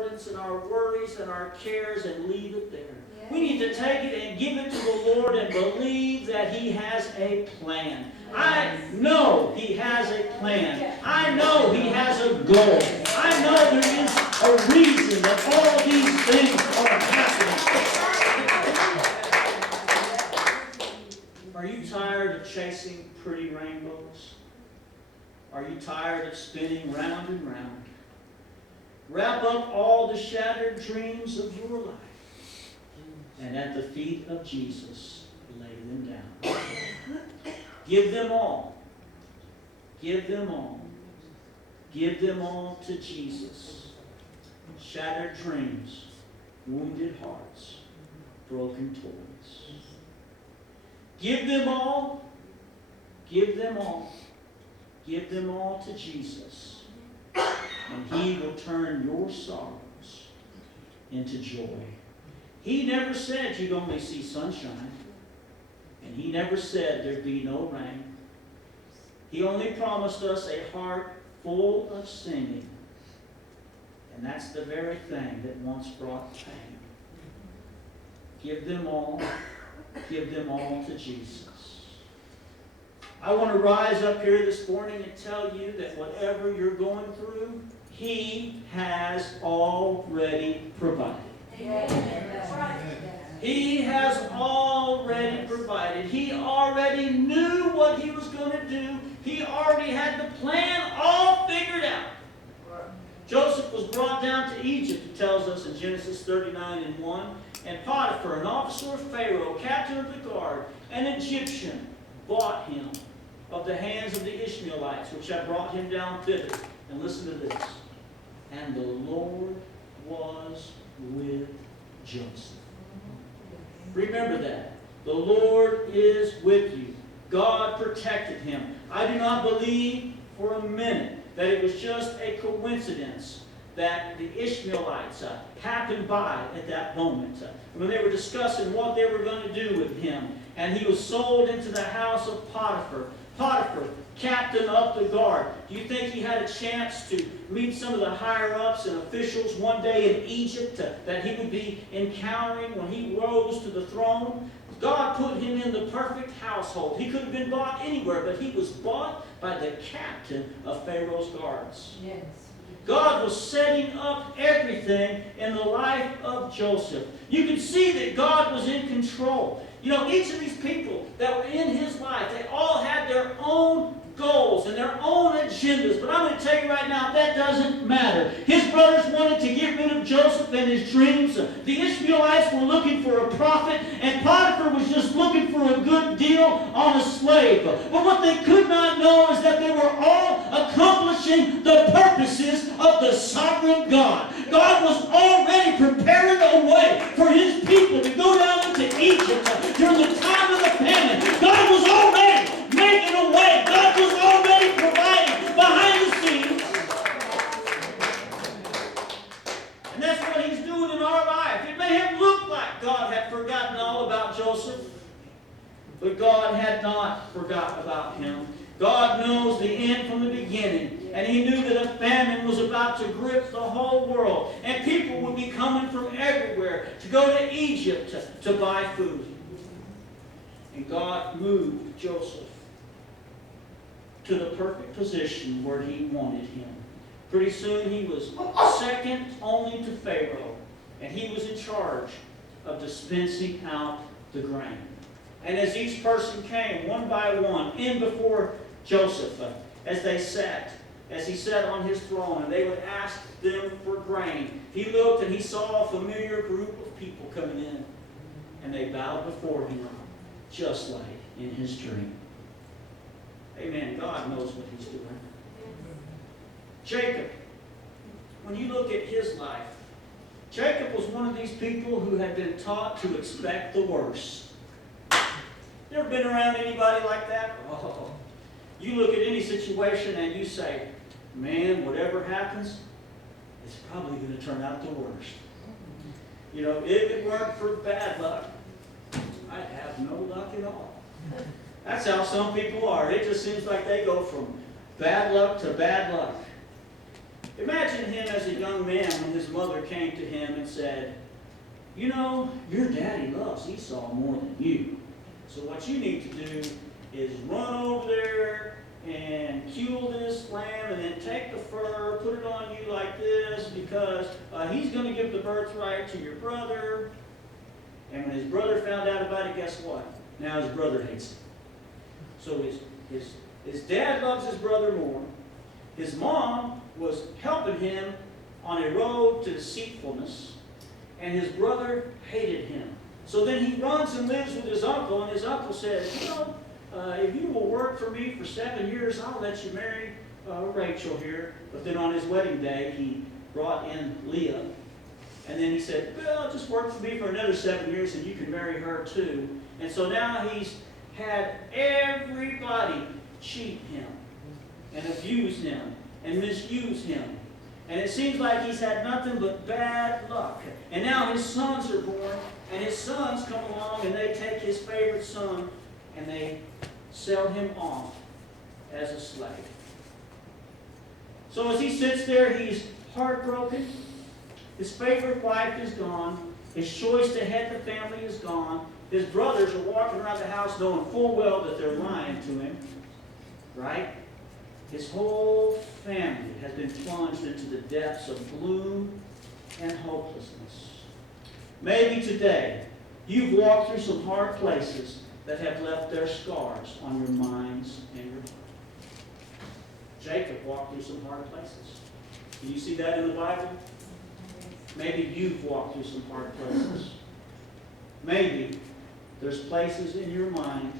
burdens and our worries and our cares and leave it there. We need to take it and give it to the Lord and believe that He has a plan. I know He has a plan. I know He has a goal. I know there is a reason that all these things are happening. Are you tired of chasing pretty rainbows? Are you tired of spinning round and round? Wrap up all the shattered dreams of your life, and at the feet of Jesus, lay them down. Give them all. Give them all. Give them all to Jesus. Shattered dreams, wounded hearts, broken toys. Give them all. Give them all. Give them all to Jesus. And He will turn your sorrows into joy. He never said you'd only see sunshine. And He never said there'd be no rain. He only promised us a heart full of singing. And that's the very thing that once brought pain. Give them all. Give them all to Jesus. I want to rise up here this morning and tell you that whatever you're going through, He has already provided. He has already provided. He already knew what He was going to do. He already had the plan all figured out. Joseph was brought down to Egypt, it tells us in Genesis 39:1. And Potiphar, an officer of Pharaoh, captain of the guard, an Egyptian, bought him of the hands of the Ishmaelites, which had brought him down thither. And listen to this. And the Lord was with Joseph. Remember that. The Lord is with you. God protected him. I do not believe for a minute that it was just a coincidence that the Ishmaelites happened by at that moment. When they were discussing what they were going to do with him. And he was sold into the house of Potiphar. Potiphar, captain of the guard. Do you think he had a chance to meet some of the higher-ups and officials one day in Egypt that he would be encountering when he rose to the throne? God put him in the perfect household. He could have been bought anywhere, but he was bought by the captain of Pharaoh's guards. Yes. God was setting up everything in the life of Joseph. You can see that God was in control. You know, each of these people that were in his life, they all had their own goals and their own agendas. But I'm going to tell you right now, that doesn't matter. His brothers wanted to get rid of Joseph and his dreams. The Ishmaelites were looking for a prophet, and Potiphar was just looking for a good deal on a slave. But what they could not know is that they were all accomplishing the purposes of the sovereign God. God was already preparing a way for His people to go down into Egypt during the time of the famine. God was already making a way. God was already providing behind the scenes. And that's what He's doing in our life. It may have looked like God had forgotten all about Joseph, but God had not forgotten about him. God knows the end from the beginning. And He knew that a famine was about to grip the whole world. And people would be coming from everywhere to go to Egypt to buy food. And God moved Joseph to the perfect position where He wanted him. Pretty soon he was second only to Pharaoh. And he was in charge of dispensing out the grain. And as each person came, one by one, in before Joseph, as he sat on his throne, and they would ask them for grain, he looked and he saw a familiar group of people coming in, and they bowed before him, just like in his dream. Amen. God knows what He's doing. Jacob, when you look at his life, Jacob was one of these people who had been taught to expect the worst. You ever been around anybody like that? Oh. You look at any situation and you say, man, whatever happens, it's probably going to turn out the worst. You know, if it weren't for bad luck, I'd have no luck at all. That's how some people are. It just seems like they go from bad luck to bad luck. Imagine him as a young man when his mother came to him and said, you know, your daddy loves Esau more than you. So what you need to do is run over there and kill this lamb and then take the fur, put it on you like this because he's going to give the birthright to your brother. And when his brother found out about it, guess what? Now his brother hates him. So his dad loves his brother more. His mom was helping him on a road to deceitfulness. And his brother hated him. So then he runs and lives with his uncle. And his uncle says, you know, if you will work for me for 7 years, I'll let you marry Rachel here. But then on his wedding day, he brought in Leah. And then he said, well, just work for me for another 7 years and you can marry her too. And so now he's had everybody cheat him and abuse him and misuse him. And it seems like he's had nothing but bad luck. And now his sons are born, and his sons come along and they take his favorite son and they sell him off as a slave. So as he sits there, he's heartbroken. His favorite wife is gone. His choice to head the family is gone. His brothers are walking around the house knowing full well that they're lying to him. Right? His whole family has been plunged into the depths of gloom and hopelessness. Maybe today you've walked through some hard places that have left their scars on your minds and your heart. Jacob walked through some hard places. Can you see that in the Bible? Maybe you've walked through some hard places. Maybe there's places in your mind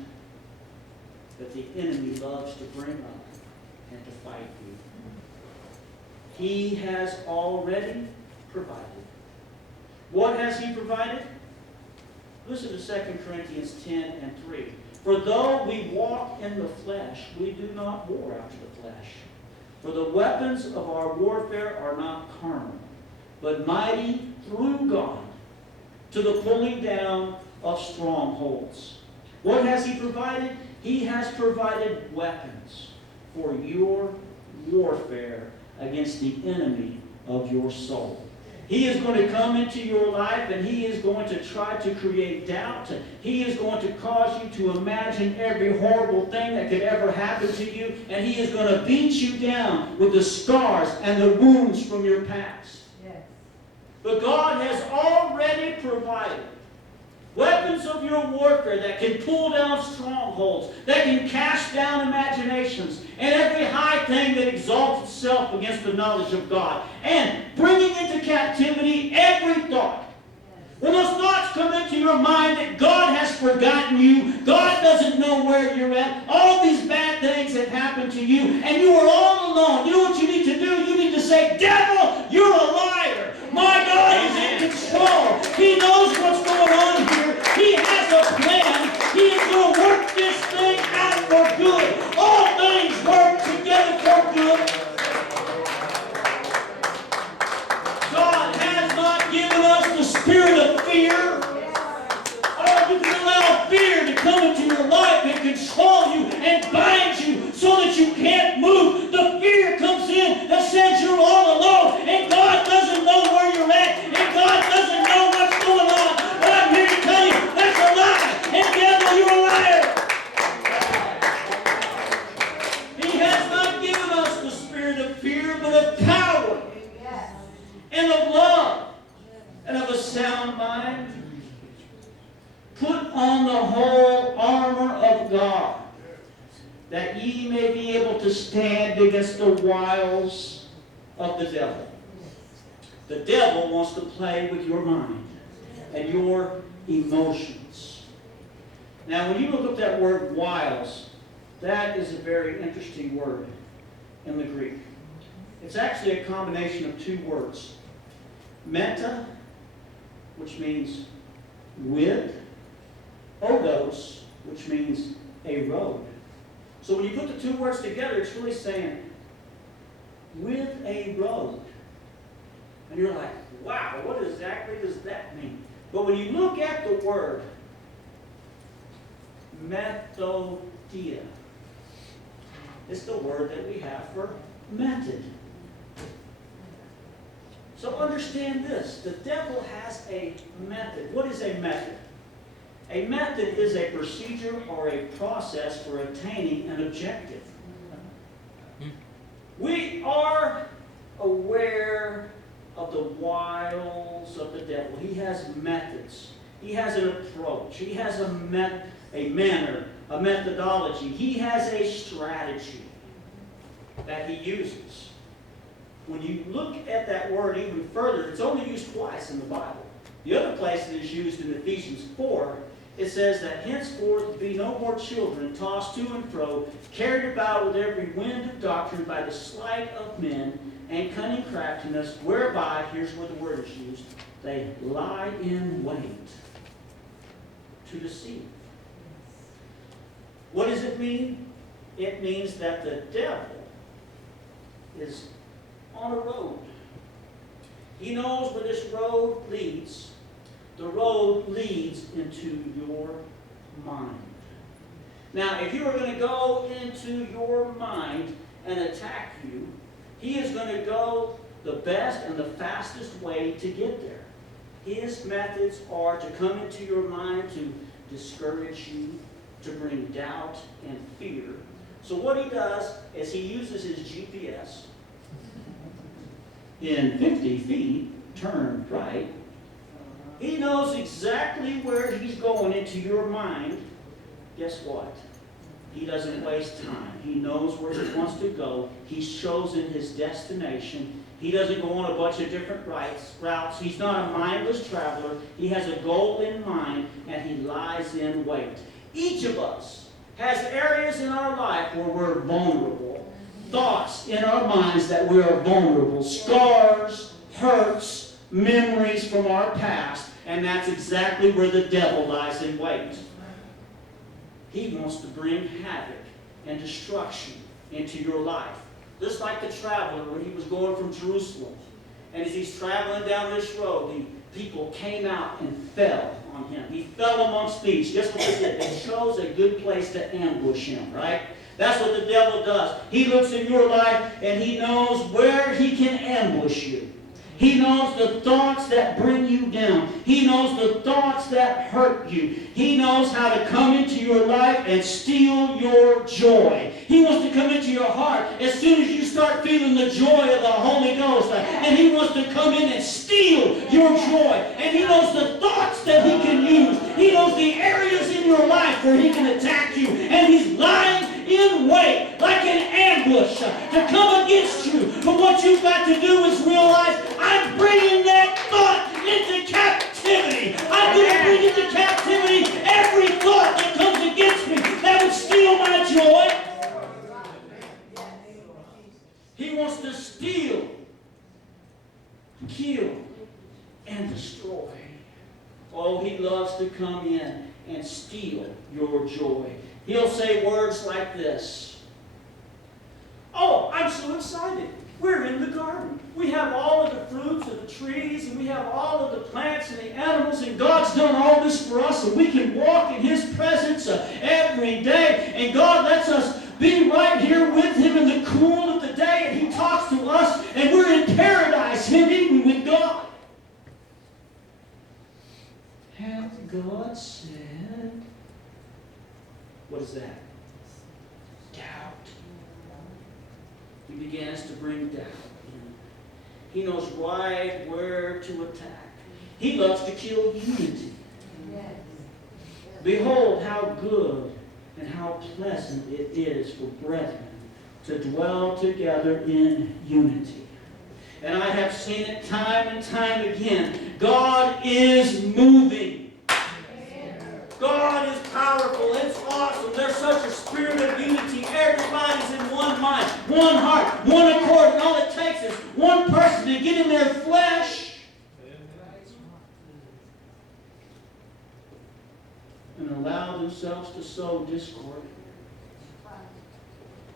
that the enemy loves to bring up and to fight you. He has already provided. What has he provided? Listen to 2 Corinthians 10:3. For though we walk in the flesh, we do not war after the flesh. For the weapons of our warfare are not carnal, but mighty through God to the pulling down of strongholds. What has he provided? He has provided weapons for your warfare against the enemy of your soul. He is going to come into your life and he is going to try to create doubt. He is going to cause you to imagine every horrible thing that could ever happen to you. And he is going to beat you down with the scars and the wounds from your past. Yes. But God has already provided weapons of your warfare that can pull down strongholds, that can cast down imaginations, and every high thing that exalts itself against the knowledge of God, and bringing into captivity every thought. When those thoughts come into your mind that God has forgotten you, God doesn't know where you're at, all these bad things have happened to you, and you are all alone. You know what you need to do? You need to say, devil, you're a liar. My God is in control. He knows what's going on here. He has a plan. He is going to work this thing out for good. All things work together for good. God has not given us the spirit of fear. Oh, you can allow fear to come into your life and control you and bind you so that you can't move. The fear comes in that says you're all alone and God doesn't know where you're at and God doesn't know what's going on. But I'm here to tell you that's a lie. And devil, you're a liar. He has not given us the spirit of fear, but of power and of love and of a sound mind. Put on the whole armor of God, that ye may be able to stand against the wiles of the devil. The devil wants to play with your mind and your emotions. Now, when you look up that word wiles, that is a very interesting word in the Greek. It's actually a combination of two words. Meta, which means with, odos, which means a road. So when you put the two words together, it's really saying, with a road. And you're like, wow, what exactly does that mean? But when you look at the word, methodia, it's the word that we have for method. So understand this. The devil has a method. What is a method? A method is a procedure or a process for attaining an objective. We are aware of the wiles of the devil. He has methods. He has an approach. He has a manner, a methodology. He has a strategy that he uses. When you look at that word even further, it's only used twice in the Bible. The other place that is used in Ephesians 4, it says that henceforth be no more children, tossed to and fro, carried about with every wind of doctrine by the sleight of men and cunning craftiness, whereby, here's where the word is used, they lie in wait to deceive. What does it mean? It means that the devil is on a road. He knows where this road leads. The road leads into your mind. Now, if you are going to go into your mind and attack you, he is going to go the best and the fastest way to get there. His methods are to come into your mind to discourage you, to bring doubt and fear. So what he does is he uses his GPS. In 50 feet, turn right. He knows exactly where he's going into your mind. Guess what? He doesn't waste time. He knows where he wants to go. He's chosen his destination. He doesn't go on a bunch of different routes. He's not a mindless traveler. He has a goal in mind, and he lies in wait. Each of us has areas in our life where we're vulnerable. Thoughts in our minds that we are vulnerable. Scars, hurts, memories from our past. And that's exactly where the devil lies in wait. He wants to bring havoc and destruction into your life. Just like the traveler when he was going from Jerusalem. And as he's traveling down this road, the people came out and fell on him. He fell amongst thieves. Guess what they did? They chose a good place to ambush him, right? That's what the devil does. He looks in your life and he knows where he can ambush you. He knows the thoughts that bring you down. He knows the thoughts that hurt you. He knows how to come into your life and steal your joy. He wants to come into your heart as soon as you start feeling the joy of the Holy Ghost. And he wants to come in and steal your joy. And he knows the thoughts that he can use. He knows the areas in your life where he can attack you. And he's lying in wait like an ambush to come against you. But what you've got to do is realize, I'm bringing that thought into captivity. I'm going to bring into captivity every thought that comes against me that would steal my joy. He wants to steal, kill, and destroy. Oh, he loves to come in and steal your joy. He'll say words like this. Oh, I'm so excited. We're in the garden. We have all of the fruits of the trees, and we have all of the plants and the animals, and God's done all this for us, and we can walk in his presence every day, and God lets us be right here with him in the cool of the day, and he talks to us, and we're in paradise, hidden with God. Hath God said? What is that? Doubt. He begins to bring doubt in. He knows right where to attack. He loves to kill unity. Yes. Behold how good and how pleasant it is for brethren to dwell together in unity. And I have seen it time and time again. God is moving. God is powerful. It's awesome. There's such a spirit of unity. Everybody's in one mind, one heart, one accord. And all it takes is one person to get in their flesh and allow themselves to sow discord.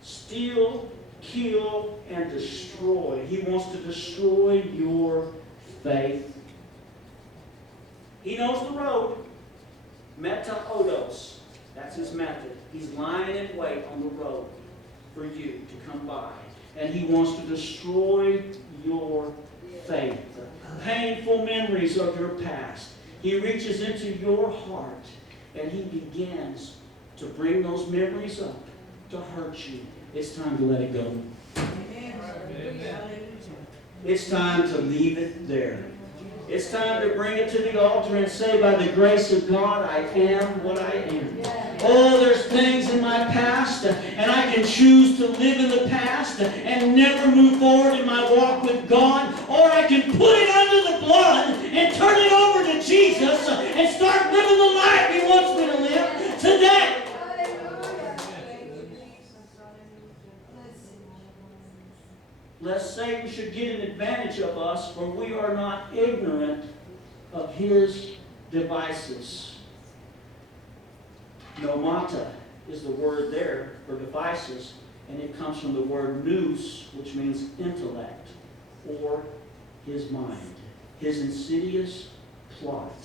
Steal, kill, and destroy. He wants to destroy your faith. He knows the road. Meta odos. That's his method. He's lying in wait on the road for you to come by. And he wants to destroy your faith, painful memories of your past. He reaches into your heart and He begins to bring those memories up to hurt you. It's time to let it go. It's time to leave it there. It's time to bring it to the altar and say, by the grace of God, I am what I am. Oh, there's things in my past, and I can choose to live in the past and never move forward in my walk with God, or I can put it under the blood and turn it over to Jesus and start living the life He wants me to live today. Lest Satan should get an advantage of us, for we are not ignorant of his devices. Nomata is the word there for devices, and it comes from the word nous, which means intellect, or his mind, his insidious plot.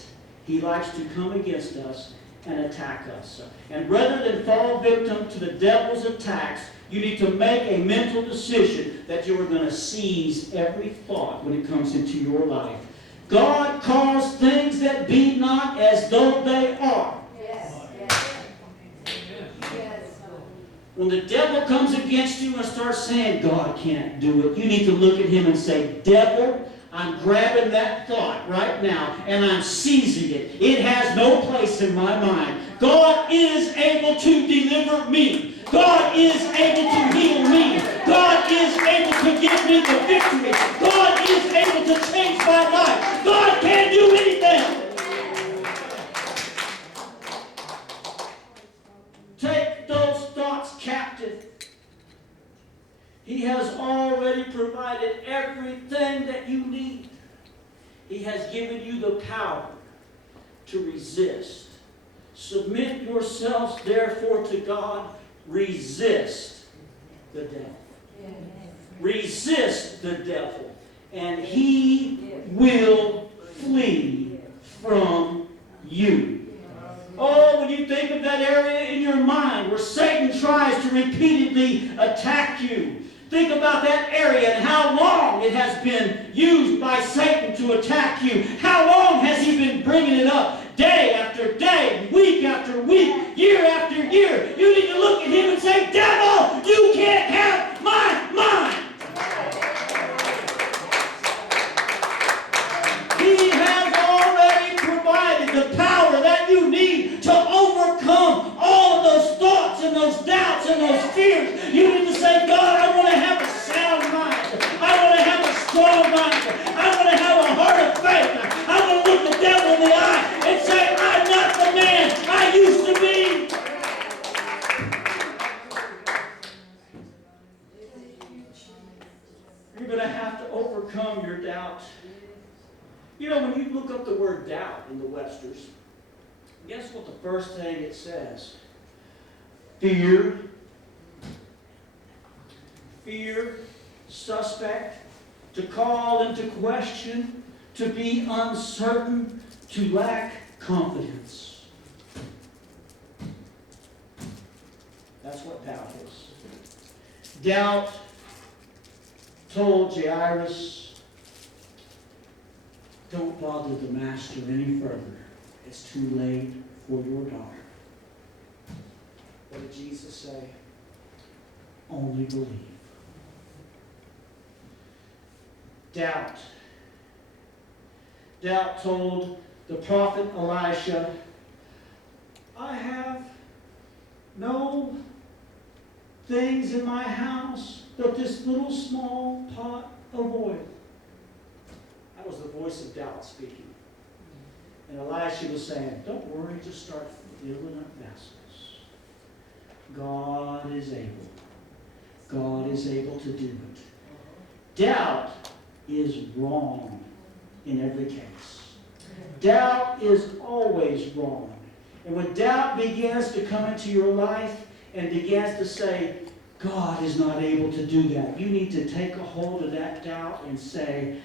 He likes to come against us and attack us. And rather than fall victim to the devil's attacks, you need to make a mental decision that you are going to seize every thought when it comes into your life. God calls things that be not as though they are. Yes. When the devil comes against you and starts saying, God can't do it, you need to look at him and say, devil, I'm grabbing that thought right now and I'm seizing it. It has no place in my mind. God is able to deliver me. God is able to heal me. God is able to give me the victory. God is able to change my life. God can do anything. Take those thoughts captive. He has already provided everything that you need. He has given you the power to resist. Submit yourselves, therefore, to God. Resist the devil. Resist the devil, and he will flee from you. Oh, when you think of that area in your mind where Satan tries to repeatedly attack you, think about that area and how long it has been used by Satan to attack you. How long has he been bringing it up? Day after day, week after week, year after year. You need to look at him and say, devil, you can't have my mind. He has already provided the power that you need to overcome all of those thoughts and those doubts and those fears. You need to say, God, I want to have a sound mind. I want to have a strong mind. I want to have a heart of faith. I want to look the devil in the eye and say, I'm not the man I used to be. You're going to have to overcome your doubt. You know, when you look up the word doubt in the Webster's, guess what the first thing it says? Fear. Fear, suspect, to call into question, to be uncertain, to lack confidence. That's what doubt is. Doubt told Jairus, don't bother the master any further. It's too late for your daughter. What did Jesus say? Only believe. Doubt. Doubt told the prophet Elisha, I have no things in my house but this little small pot of oil. That was the voice of doubt speaking. And Elisha was saying, don't worry, just start filling up vessels. God is able. God is able to do it. Doubt is wrong in every case. Doubt is always wrong. And when doubt begins to come into your life and begins to say, God is not able to do that, you need to take a hold of that doubt and say,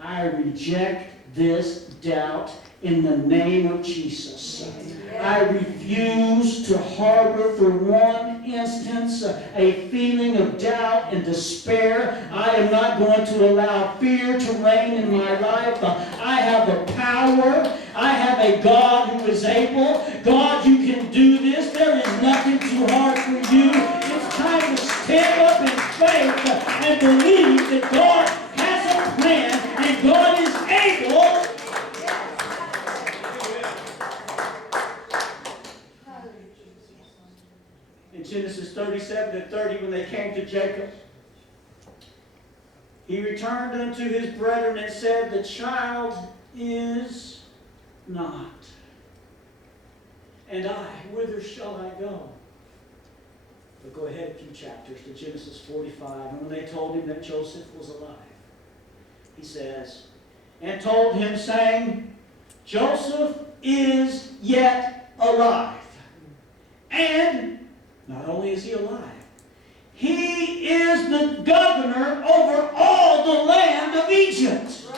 I reject this doubt in the name of Jesus. I refuse to harbor for one instance a feeling of doubt and despair. I am not going to allow fear to reign in my life. I have the power. I have a God who is able. God, you can do this. There is nothing too hard for you. It's time to stand up in faith and believe that God has a plan and God is able. In Genesis 37 and 30, when they came to Jacob, he returned unto his brethren and said, the child is not. And I, whither shall I go? But go ahead a few chapters to Genesis 45. And when they told him that Joseph was alive, he says, and told him, saying, Joseph is yet alive. And not only is he alive, he is the governor over all the land of Egypt.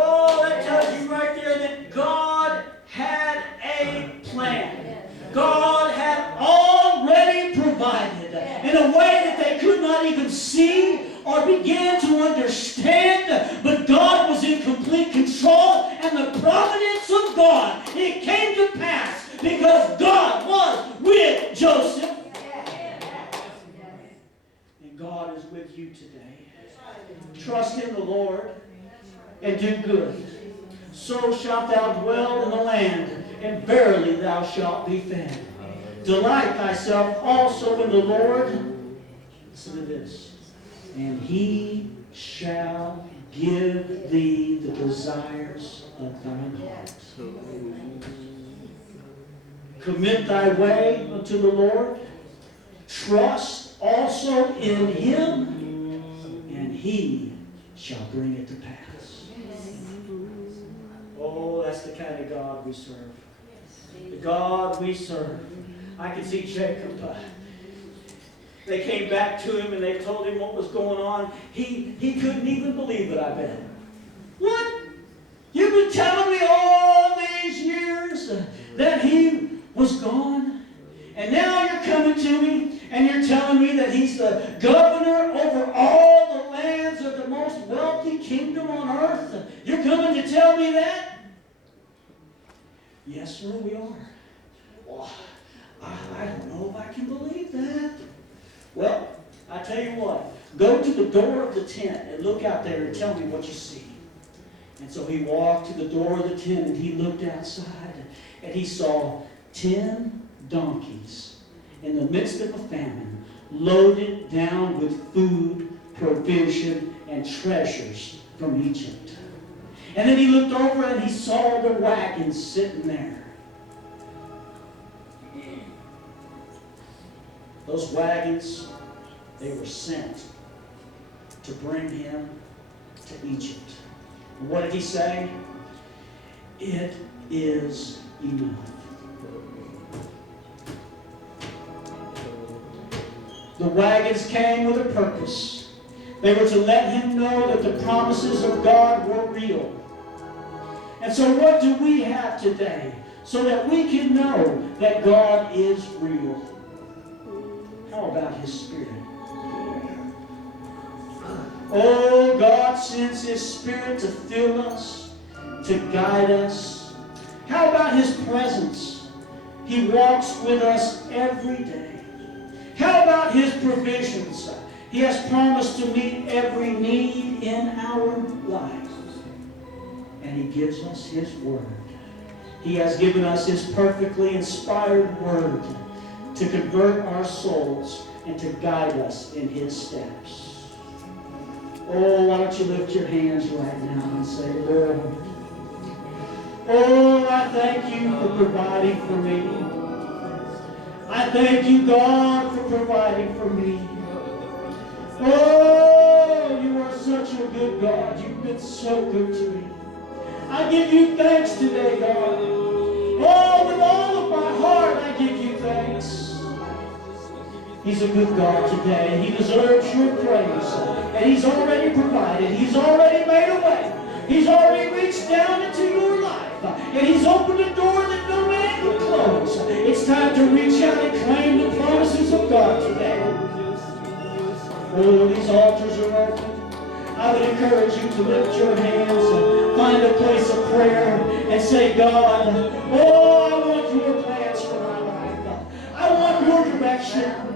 Oh, that tells you right there that God had a plan. God had already provided in a way that they could not even see or begin to understand, but God was in complete control, and the providence of God, it came to pass because God was with Joseph. And God is with you today. Trust in the Lord and do good. So shalt thou dwell in the land, and verily thou shalt be fed. Delight thyself also in the Lord. Listen to this. And he shall give thee the desires of thine heart. Commit thy way unto the Lord. Trust also in him, and he shall bring it to pass. Oh, that's the kind of God we serve. The God we serve. I can see Jacob. They came back to him and they told him what was going on. He couldn't even believe it, I bet. What? You've been telling me all these years that he was gone? And now you're coming to me and you're telling me that he's the governor over all the lands of the most wealthy kingdom on earth? You're coming to tell me that? Yes, sir, we are. Well, I don't know if I can believe that. Well, I tell you what, go to the door of the tent and look out there and tell me what you see. And so he walked to the door of the tent and he looked outside and he saw 10 donkeys in the midst of a famine, loaded down with food, provision, and treasures from Egypt. And then he looked over and he saw the wagons sitting there. Those wagons, they were sent to bring him to Egypt. And what did he say? It is enough. The wagons came with a purpose. They were to let him know that the promises of God were real. And so what do we have today so that we can know that God is real? How about his Spirit? Oh, God sends his Spirit to fill us, to guide us. How about his presence? He walks with us every day. How about his provisions? He has promised to meet every need in our lives. And he gives us his word. He has given us his perfectly inspired word to convert our souls and to guide us in his steps. Oh, why don't you lift your hands right now and say, Lord, oh, I thank you for providing for me. I thank you, God, for providing for me. Oh, you are such a good God. You've been so good to me. I give you thanks today, God. Oh, with all of my heart, I give you thanks. He's a good God today. He deserves your praise. And He's already provided. He's already made a way. He's already reached down into your life. And He's opened a door that no man can close. It's time to reach out and claim the promises of God today. Oh, these altars are open. I would encourage you to lift your hands and find a place of prayer and say, God, oh, I want your plans for my life. I want your direction.